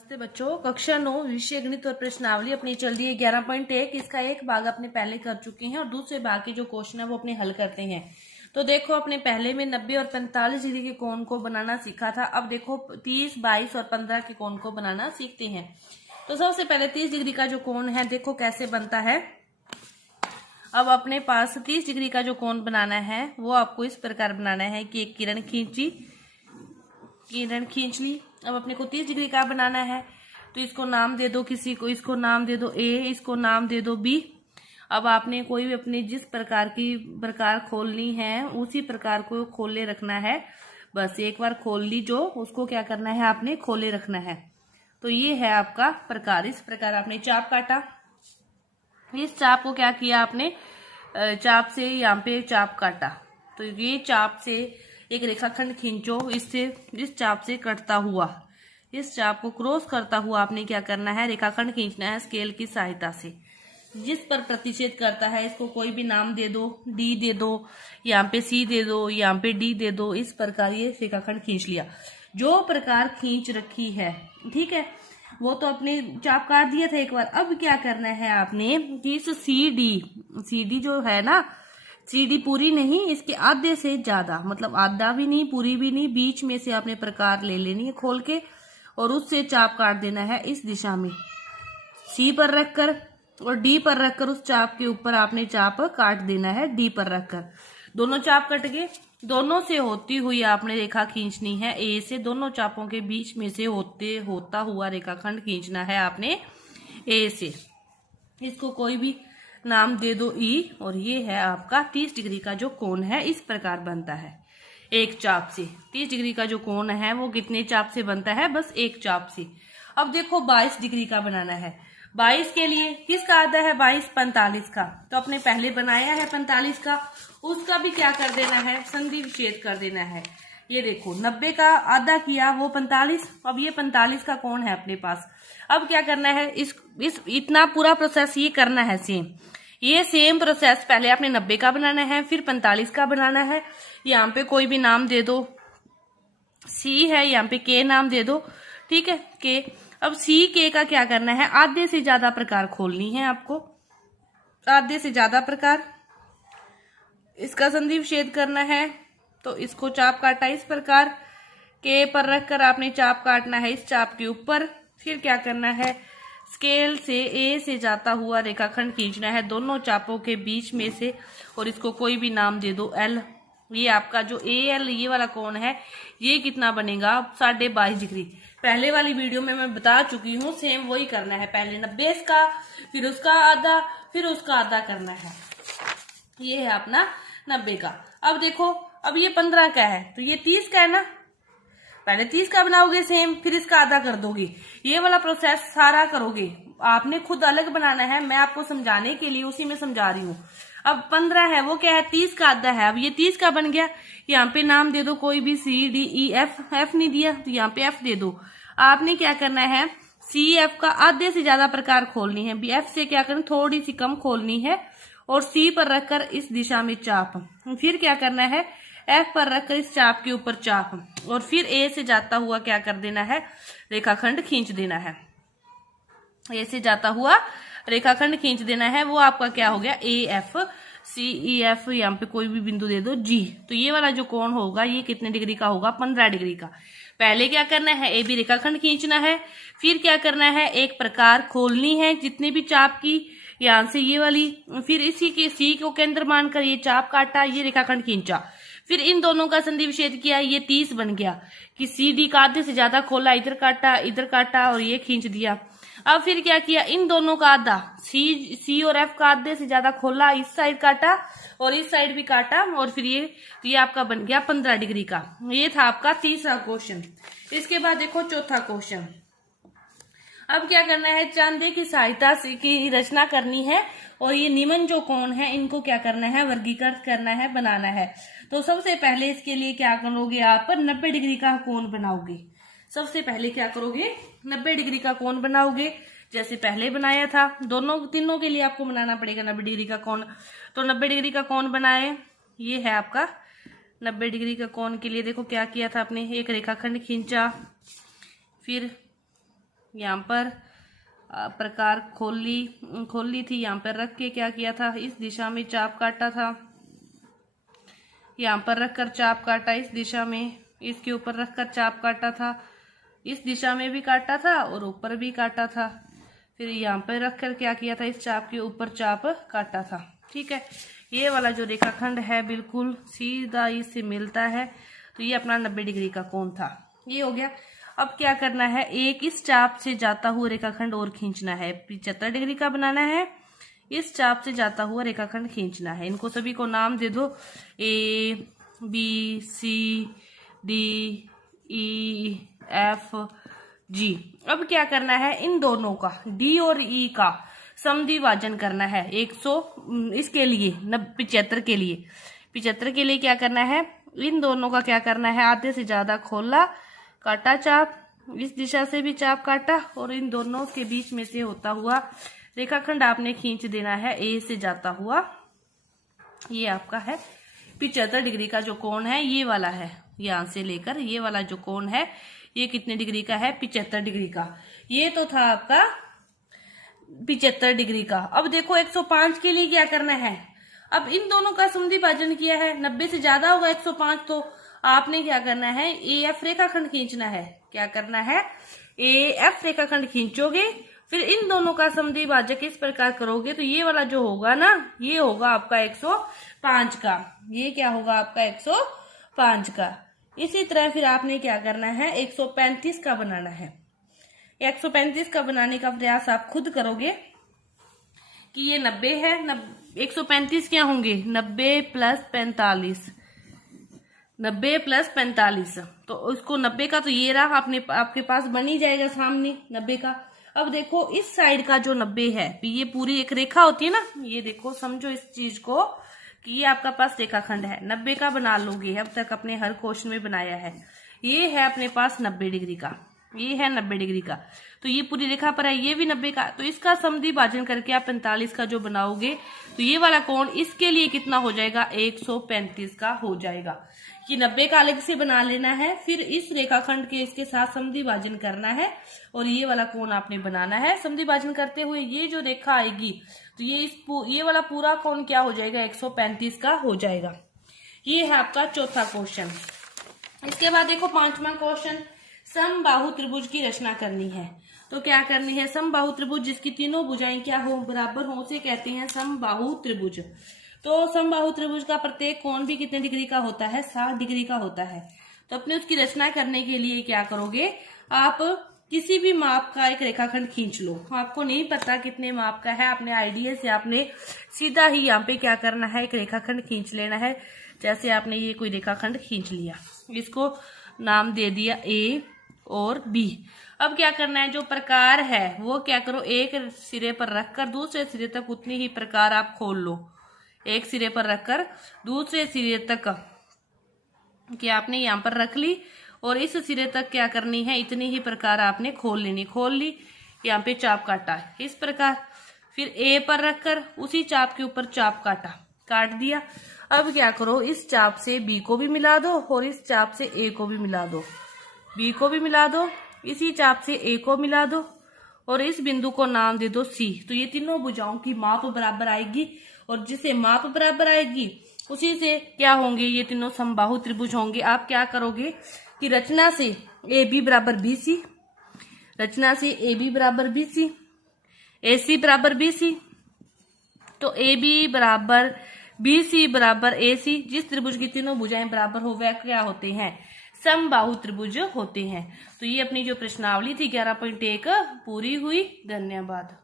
नमस्ते बच्चों, कक्षा 9 विषय गणित और प्रश्नावली अपनी चल रही है 11.1। इसका एक भाग अपने पहले कर चुके हैं और दूसरे भाग के जो क्वेश्चन है वो अपने हल करते हैं। तो देखो, अपने पहले में 90 और 45 डिग्री के कोण को बनाना सीखा था। अब देखो 30, 22 और 15 के कोण को बनाना सीखते हैं। तो सबसे पहले 30 डिग्री का जो कोण है देखो कैसे बनता है। अब अपने पास 30 डिग्री का जो कोण बनाना है वो आपको इस प्रकार बनाना है कि एक किरण खींच ली। अब अपने को 30 डिग्री का बनाना है तो इसको नाम दे दो, किसी को इसको नाम दे दो ए, इसको नाम दे दो बी। अब आपने कोई भी अपनी जिस प्रकार खोलनी है उसी प्रकार को खोले रखना है। बस एक बार खोल ली जो उसको क्या करना है, आपने खोले रखना है। तो ये है आपका प्रकार। इस प्रकार आपने चाप काटा। इस चाप को क्या किया आपने, चाप से यहाँ पे चाप काटा। तो ये चाप से एक रेखाखंड खींचो, इससे इस चाप से कटता हुआ, इस चाप को क्रॉस करता हुआ आपने क्या करना है, रेखाखंड खींचना है स्केल की सहायता से। जिस पर प्रतिच्छेद करता है इसको कोई भी नाम दे दो, डी दे दो, यहाँ पे सी दे दो, यहाँ पे डी दे दो। इस प्रकार ये रेखाखंड खींच लिया। जो प्रकार खींच रखी है, ठीक है, वो तो अपने चाप काट दिया था एक बार। अब क्या करना है आपने कि इस सी डी जो है ना, सीडी पूरी नहीं, इसके आधे से ज्यादा, मतलब आधा भी नहीं, पूरी भी नहीं, बीच में से आपने प्रकार ले लेनी है खोल के और उससे चाप काट देना है इस दिशा में। सी पर रखकर और डी पर रखकर उस चाप के ऊपर आपने चाप काट देना है डी पर रखकर। दोनों चाप कट गए। दोनों से होती हुई आपने रेखा खींचनी है ए से। दोनों चापों के बीच में से होता हुआ रेखाखंड खींचना है आपने ए से। इसको कोई भी नाम दे दो ई, और ये है आपका 30 डिग्री का जो कोण है। इस प्रकार बनता है एक चाप से। 30 डिग्री का जो कोण है वो कितने चाप से बनता है, बस एक चाप से। अब देखो 22 डिग्री का बनाना है। 22 के लिए किसका आधा है, 22 45 का। तो अपने पहले बनाया है 45 का, उसका भी क्या कर देना है, संधि विच्छेद कर देना है। ये देखो 90 का आधा किया वो 45। अब ये 45 का कोण है अपने पास। अब क्या करना है, इस इतना पूरा प्रोसेस ये करना है सेम। ये सेम प्रोसेस पहले आपने 90 का बनाना है, फिर 45 का बनाना है। यहाँ पे कोई भी नाम दे दो, सी है, यहाँ पे के नाम दे दो, ठीक है, के। अब सी के का क्या करना है, आधे से ज्यादा प्रकार खोलनी है आपको, आधे से ज्यादा प्रकार, इसका संधि विच्छेद करना है। तो इसको चाप काटा इस प्रकार, के पर रखकर आपने चाप काटना है इस चाप के ऊपर। फिर क्या करना है, स्केल से ए से जाता हुआ रेखाखंड खींचना है दोनों चापों के बीच में से, और इसको कोई भी नाम दे दो एल। ये आपका जो ए एल ये वाला कोण है ये कितना बनेगा, 22.5 डिग्री। पहले वाली वीडियो में मैं बता चुकी हूँ, सेम वही करना है। पहले 90 का, फिर उसका आधा, फिर उसका आधा करना है। ये है अपना 90 का। अब देखो, अब ये 15 का है तो ये 30 का है ना। पहले 30 का बनाओगे सेम, फिर इसका आधा कर दोगे। ये वाला प्रोसेस सारा करोगे, आपने खुद अलग बनाना है। मैं आपको समझाने के लिए उसी में समझा रही हूँ। अब 15 है, वो क्या है, 30 का आधा है। अब ये 30 का बन गया। यहाँ पे नाम दे दो कोई भी, C D E F. F नहीं दिया तो यहाँ पे एफ दे दो। आपने क्या करना है, सी एफ का आधे से ज्यादा प्रकार खोलनी है, बी एफ से क्या करना, थोड़ी सी कम खोलनी है, और सी पर रखकर इस दिशा में चाप। फिर क्या करना है, एफ पर रखकर इस चाप के ऊपर चाप, और फिर ए से जाता हुआ क्या कर देना है, रेखाखंड खींच देना है। ए से जाता हुआ रेखाखंड खींच देना है। वो आपका क्या हो गया, A F, C E F, यहाँ पे कोई भी बिंदु दे दो जी। तो ये वाला जो कोण होगा ये कितने डिग्री का होगा, 15 डिग्री का। पहले क्या करना है, ए बी रेखाखंड खींचना है। फिर क्या करना है, एक प्रकार खोलनी है जितने भी चाप की, यहाँ से ये वाली। फिर इसी के सी को केंद्र मानकर ये चाप काटा, ये रेखाखंड खींचा। फिर इन दोनों का संधि विच्छेद किया, ये 30 बन गया कि सी डी का आधे से ज्यादा खोला, इधर काटा और ये खींच दिया। अब फिर क्या किया, इन दोनों का आधा, सी और एफ का आधे से ज्यादा खोला, इस साइड काटा और इस साइड भी काटा, और फिर ये आपका बन गया 15 डिग्री का। ये था आपका तीसरा क्वेश्चन। इसके बाद देखो चौथा क्वेश्चन। अब क्या करना है, चांदे की सहायता से की रचना करनी है, और ये निम्न जो कोण है इनको क्या करना है, वर्गीकृत करना है, बनाना है। तो सबसे पहले इसके लिए क्या करोगे, आप 90 डिग्री का कोण बनाओगे। सबसे पहले क्या करोगे, 90 डिग्री का कोण बनाओगे, जैसे पहले बनाया था। तीनों के लिए आपको बनाना पड़ेगा 90 डिग्री का कोण। तो 90 डिग्री का कोण बनाए, ये है आपका 90 डिग्री का कोण के लिए। देखो क्या किया था आपने, एक रेखाखंड खींचा, फिर यहाँ पर प्रकार खोल ली थी, यहाँ पर रख के क्या किया था, इस दिशा में चाप काटा था, यहाँ पर रखकर चाप काटा, इस दिशा में इसके ऊपर रखकर चाप काटा था, इस दिशा में भी काटा था और ऊपर भी काटा था, फिर यहाँ पर रखकर क्या किया था, इस चाप के ऊपर चाप काटा था। ठीक है, ये वाला जो रेखाखंड है बिल्कुल सीधा इससे मिलता है, तो ये अपना 90 डिग्री का कोण था, ये हो गया। अब क्या करना है, एक इस चाप से जाता हुआ रेखाखंड और खींचना है, 75 डिग्री का बनाना है, इस चाप से जाता हुआ रेखाखंड खींचना है। इनको सभी को नाम दे दो, A B C D E F G. अब क्या करना है, इन दोनों का डी और ई का समद्विभाजन करना है 100 इसके लिए 75 के लिए। 75 के लिए क्या करना है, इन दोनों का क्या करना है, आधे से ज्यादा खोला, काटा चाप, इस दिशा से भी चाप काटा और इन दोनों के बीच में से होता हुआ रेखाखंड आपने खींच देना है ए से जाता हुआ। ये आपका है 75 डिग्री का जो कोण है, ये वाला है, यहां से लेकर ये वाला जो कोण है ये कितने डिग्री का है, 75 डिग्री का। ये तो था आपका 75 डिग्री का। अब देखो 105 के लिए क्या करना है, अब इन दोनों का समद्विभाजन किया है, 90 से ज्यादा होगा 105, तो आपने क्या करना है, ए एफ रेखाखंड खींचना है। क्या करना है, ए एफ रेखाखंड खींचोगे, फिर इन दोनों का समद्विभाजक इस प्रकार करोगे तो ये वाला जो होगा ना, ये होगा आपका 105 का, ये क्या होगा आपका 105 का। इसी तरह फिर आपने क्या करना है, 135 का बनाना है। 135 का बनाने का प्रयास आप खुद करोगे कि ये 90 है, 135 क्या होंगे, 90 प्लस 45, 90 प्लस 45, तो उसको 90 का तो ये रहा आपके पास बन ही जाएगा सामने 90 का। अब देखो इस साइड का जो 90 है, ये पूरी एक रेखा होती है ना, ये देखो समझो इस चीज को कि ये आपका पास रेखाखंड है, 90 का बना लोगे, अब तक अपने हर क्वेश्चन में बनाया है। ये है अपने पास 90 डिग्री का, ये है 90 डिग्री का, तो ये पूरी रेखा पर है, ये भी 90 का, तो इसका समद्विभाजन करके आप 45 का जो बनाओगे तो ये वाला कोण इसके लिए कितना हो जाएगा, 135 का हो जाएगा। कि 90 का अलग से बना लेना है, फिर इस रेखाखंड के इसके साथ समद्विभाजन करना है और ये वाला कोण आपने बनाना है। समद्विभाजन करते हुए ये जो रेखा आएगी तो ये वाला पूरा कोण क्या हो जाएगा, 135 का हो जाएगा। ये है आपका चौथा क्वेश्चन। इसके बाद देखो पांचवा क्वेश्चन, समबाहु त्रिभुज की रचना करनी है। तो क्या करनी है, समबाहु त्रिभुज जिसकी तीनों भुजाएं क्या हो, बराबर हो, उसे कहते हैं समबाहु त्रिभुज। तो समबाहु त्रिभुज का प्रत्येक कोण भी कितने डिग्री का होता है, 60 डिग्री का होता है। तो अपने उसकी रचना करने के लिए क्या करोगे, आप किसी भी माप का एक रेखाखंड खींच लो। आपको नहीं पता कितने माप का है, अपने आइडिया से आपने सीधा ही यहाँ पे क्या करना है, एक रेखाखंड खींच लेना है। जैसे आपने ये कोई रेखाखंड खींच लिया, इसको नाम दे दिया ए और बी। अब क्या करना है, जो प्रकार है वो क्या करो, एक सिरे पर रखकर दूसरे सिरे तक उतनी ही प्रकार आप खोल लो। एक सिरे पर रखकर दूसरे सिरे तक क्या आपने यहाँ पर रख ली और इस सिरे तक क्या करनी है, इतनी ही प्रकार आपने खोल लेनी। खोल ली, यहाँ पे चाप काटा इस प्रकार, फिर ए पर रखकर उसी चाप के ऊपर चाप काटा, काट दिया। अब क्या करो, इस चाप से बी को भी मिला दो और इस चाप से ए को भी मिला दो, बी को भी मिला दो, इसी चाप से ए को मिला दो और इस बिंदु को नाम दे दो सी। तो ये तीनों भुजाओं की माप बराबर आएगी और जिसे माप बराबर आएगी उसी से क्या होंगे, ये तीनों समबाहु त्रिभुज होंगे। आप क्या करोगे कि रचना से ए बी बराबर बी सी, रचना से ए बी बराबर बी सी, ए सी बराबर बी सी, तो ए बी बराबर बी सी बराबर ए सी। जिस त्रिभुज की तीनों भुजाएं बराबर हो वह क्या होते हैं, समबाहु त्रिभुज होते हैं। तो ये अपनी जो प्रश्नावली थी 11.1 पूरी हुई। धन्यवाद।